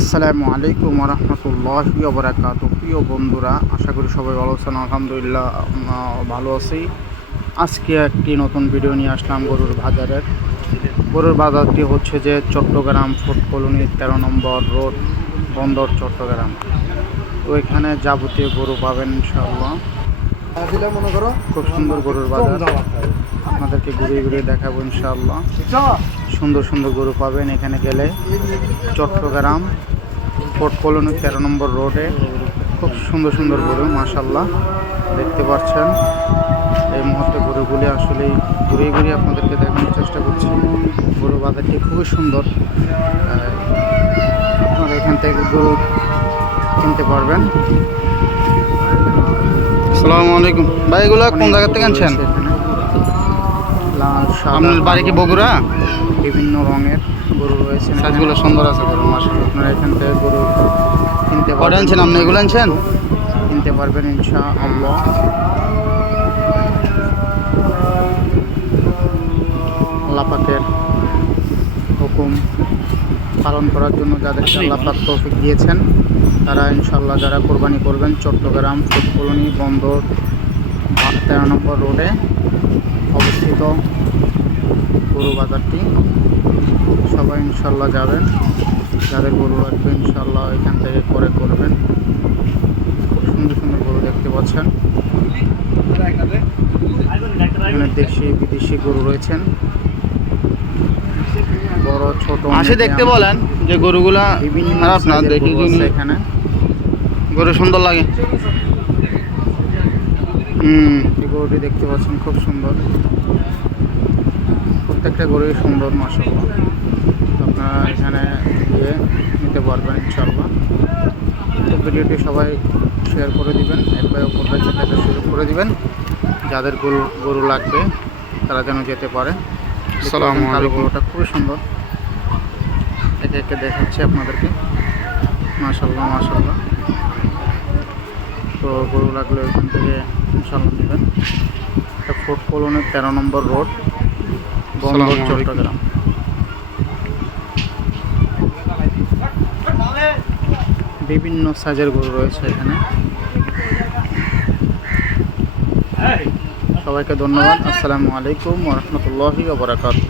আসসালামু আলাইকুম ওয়া রাহমাতুল্লাহি ওয়া বারাকাতুহু। প্রিয় বন্ধুরা, আশা করি সবাই ভালো আছেন। আলহামদুলিল্লাহ ভালো আছি। আজকে একটি নতুন ভিডিও নিয়ে আসলাম গরুর বাজারের। গরুর বাজারটি হচ্ছে যে চট্টগ্রাম ফুড কলোনি 13 নম্বর রোড, বন্দর চট্টগ্রাম। তো এখানে যাবতীয় গরু পাবেন ইনশাআল্লাহ। খুব সুন্দর গরুর বাজার, আপনাদেরকে ঘুরিয়ে ঘুরিয়ে দেখাবো ইনশাআল্লাহ। সুন্দর সুন্দর গরু পাবেন এখানে গেলে। চট্টগ্রাম ফোর্ট কলোনি 13 নম্বর রোডে খুব সুন্দর সুন্দর গরু মাশাআল্লাহ দেখতে পাচ্ছেন। এই মুহূর্তে গরুগুলি আসলেই ঘুরিয়ে ঘুরিয়ে আপনাদেরকে দেখানোর চেষ্টা করছি। গরু বাজারটি খুবই সুন্দর, আপনারা এখান থেকে গরু কিনতে পারবেন। আসসালামু আলাইকুম ভাই, এগুলো কোন জায়গা থেকে আনছেন? লাল, আপনার বাড়ি কি বগুড়া? বিভিন্ন রঙের গরু রয়েছে, সাইজগুলো সুন্দর আছে গরু মাশাআল্লাহ। আপনারা এখান থেকে গরু কিনতে পারবেন। আনছেন আপনি? এগুলো আনছেন? কিনতে পারবেন ইনশাআল্লাহ। আল্লাহ পাকের হুকুম পালন করার জন্য যাদেরকে আল্লাহ পাক তৌফিক দিয়েছেন, তারা ইনশাআল্লাহ যারা কোরবানি করবেন চট্টগ্রাম ফুড কলোনি বন্দর 13 নম্বর রোডে অবস্থিত গরু বাজারটি, সবাই ইনশাআল্লাহ যাবেন। যাদের গরু লাগবে ইনশাআল্লাহ এখান থেকে করে করবেন। সুন্দর সুন্দর গরু দেখতে পাচ্ছেন। এখানে দেশি বিদেশি গরু রয়েছেন, বড় ছোট আসে দেখতে বলেন যে গরুগুলা বিভিন্ন আপনার দেখি এখানে গরু সুন্দর লাগে। এই গরুটি দেখতে পাচ্ছেন খুব সুন্দর, প্রত্যেকটা গরুই সুন্দর মাশাআল্লাহ। আপনারা এখানে গিয়ে নিতে পারবেন ইনশাআল্লাহ। তো ভিডিওটি সবাই শেয়ার করে দিবেন, একবার অপর ভাইকে দেখা শুরু করে দিবেন। যাদের গরু লাগবে তারা যেন যেতে পারে। আসসালামু আলাইকুম। গরুটা খুবই সুন্দর, একে একে দেখাচ্ছি আপনাদেরকে মাশাআল্লাহ মাশাআল্লাহ। তো গরু লাগলে ওইখান থেকে ইনশাআল্লাহ নেবেন। এটা ফুড কলোনি 13 নম্বর রোড, বন্দর চট্টগ্রাম। বিভিন্ন সাইজের গরু রয়েছে এখানে। সবাইকে ধন্যবাদ। আসসালামু আলাইকুম ওয়া রাহমাতুল্লাহি ওয়া বারাকাতুহু।